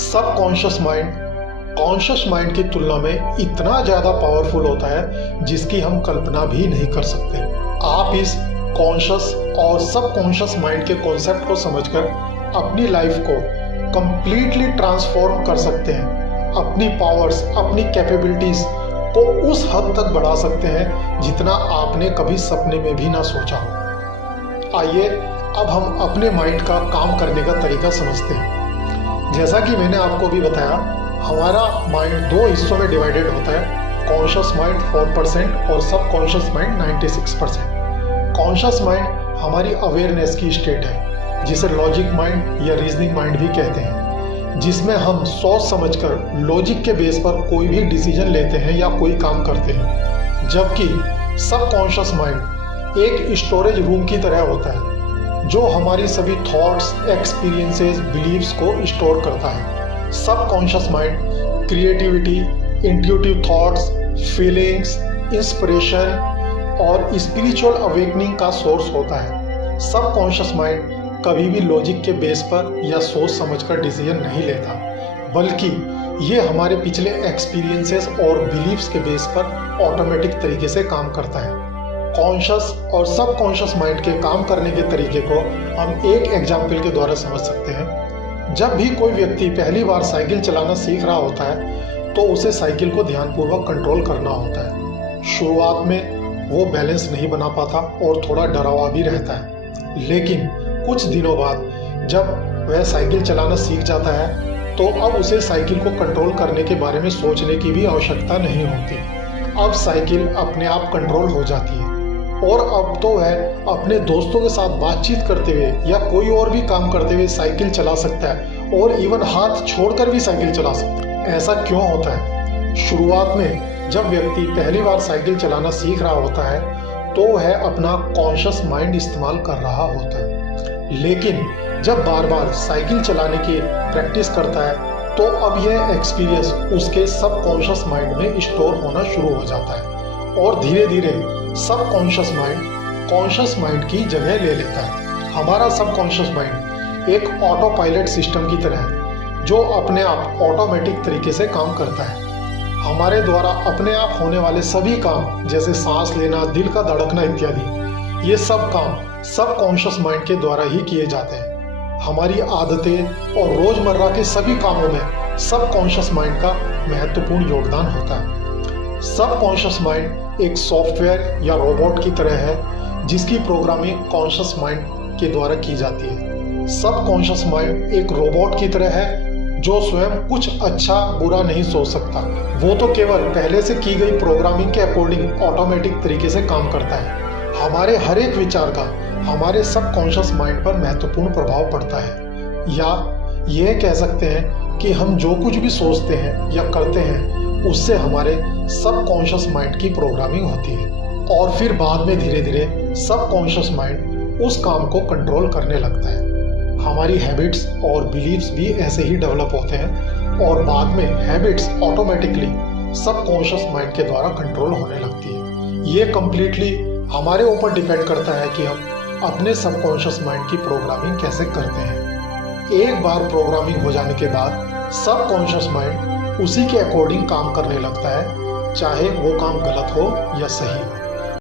Subconscious mind conscious mind की तुलना में इतना ज़्यादा पावरफुल होता है जिसकी हम कल्पना भी नहीं कर सकते। आप इस कॉन्शियस और सबकॉन्शियस माइंड के कॉन्सेप्ट को समझकर अपनी लाइफ को कंप्लीटली ट्रांसफॉर्म कर सकते हैं। अपनी पावर्स, अपनी कैपेबिलिटीज को उस हद तक बढ़ा सकते हैं जितना आपने कभी सपने में भी ना सोचा हो। आइए अब हम अपने माइंड का काम करने का तरीका समझते हैं। जैसा कि मैंने आपको भी बताया, हमारा माइंड दो हिस्सों में डिवाइडेड होता है, कॉन्शियस माइंड 4% और सबकॉन्शियस माइंड 96%। कॉन्शियस माइंड हमारी अवेयरनेस की स्टेट है, जिसे लॉजिक माइंड या रीजनिंग माइंड भी कहते हैं, जिसमें हम सोच समझकर लॉजिक के बेस पर कोई भी डिसीजन लेते हैं या कोई काम करते हैं। जबकि सबकॉन्शियस माइंड एक स्टोरेज रूम की तरह होता है, जो हमारी सभी थॉट्स, एक्सपीरियंसेस, बिलीव्स को स्टोर करता है। Subconscious mind creativity, intuitive thoughts, feelings, inspiration और स्पिरिचुअल अवेकनिंग का सोर्स होता है। सबकॉन्शियस माइंड कभी भी लॉजिक के बेस पर या सोच समझकर डिसीजन नहीं लेता, बल्कि ये हमारे पिछले एक्सपीरियंसेस और बिलीव्स के बेस पर ऑटोमेटिक तरीके से काम करता है। कॉन्शियस और सबकॉन्शियस माइंड के काम करने के तरीके को हम एक एग्जाम्पल के द्वारा समझ सकते हैं। जब भी कोई व्यक्ति पहली बार साइकिल चलाना सीख रहा होता है तो उसे साइकिल को ध्यानपूर्वक कंट्रोल करना होता है। शुरुआत में वो बैलेंस नहीं बना पाता और थोड़ा डरा हुआ भी रहता है, लेकिन कुछ दिनों बाद जब वह साइकिल चलाना सीख जाता है तो अब उसे साइकिल को कंट्रोल करने के बारे में सोचने की भी आवश्यकता नहीं होती। अब साइकिल अपने आप कंट्रोल हो जाती है और अब तो वह अपने दोस्तों के साथ बातचीत करते हुए या कोई और भी काम करते हुए साइकिल चला सकता है और इवन हाथ छोड़कर भी साइकिल चला सकता है। ऐसा क्यों होता है? शुरुआत में जब व्यक्ति पहली बार साइकिल चलाना सीख रहा होता है तो वह अपना कॉन्शियस माइंड इस्तेमाल कर रहा होता है, लेकिन जब बार बार साइकिल चलाने की प्रैक्टिस करता है तो अब यह एक्सपीरियंस उसके सबकॉन्शियस माइंड में स्टोर होना शुरू हो जाता है और धीरे धीरे सबकॉन्शियस माइंड कॉन्शियस माइंड की जगह ले लेता है। हमारा सबकॉन्शियस माइंड एक ऑटो पायलट सिस्टम की तरह है, जो अपने आप ऑटोमेटिक तरीके से काम करता है। हमारे द्वारा अपने आप होने वाले सभी काम, जैसे सांस लेना, दिल का धड़कना इत्यादि, ये सब काम सबकॉन्शियस माइंड के द्वारा ही किए जाते हैं। हमारी आदतें और रोजमर्रा के सभी कामों में सबकॉन्शियस माइंड का महत्वपूर्ण योगदान होता है। सबकॉन्शियस माइंड एक सॉफ्टवेयर या रोबोट की तरह है, जिसकी प्रोग्रामिंग कॉन्शियस माइंड के द्वारा की जाती है। सबकॉन्शियस माइंड एक रोबोट की तरह है जो स्वयं कुछ अच्छा बुरा नहीं सोच सकता। वो तो केवल पहले से की गई प्रोग्रामिंग के अकॉर्डिंग ऑटोमेटिक तरीके से काम करता है। हमारे हर एक विचार का हमारे सबकॉन्शियस माइंड पर महत्वपूर्ण प्रभाव पड़ता है, या यह कह सकते हैं कि हम जो कुछ भी सोचते हैं या करते हैं उससे हमारे सबकॉन्शियस माइंड की प्रोग्रामिंग होती है और फिर बाद में धीरे धीरे सबकॉन्शियस माइंड उस काम को कंट्रोल करने लगता है। हमारी हैबिट्स और बिलीव्स भी ऐसे ही डेवलप होते हैं और बाद में हैबिट्स ऑटोमेटिकली सबकॉन्शियस माइंड के द्वारा कंट्रोल होने लगती है। ये कम्प्लीटली हमारे ऊपर डिपेंड करता है कि हम अपने सबकॉन्शियस माइंड की प्रोग्रामिंग कैसे करते हैं। एक बार प्रोग्रामिंग हो जाने के बाद सबकॉन्शियस माइंड उसी के अकॉर्डिंग काम करने लगता है, चाहे वो काम गलत हो या सही हो।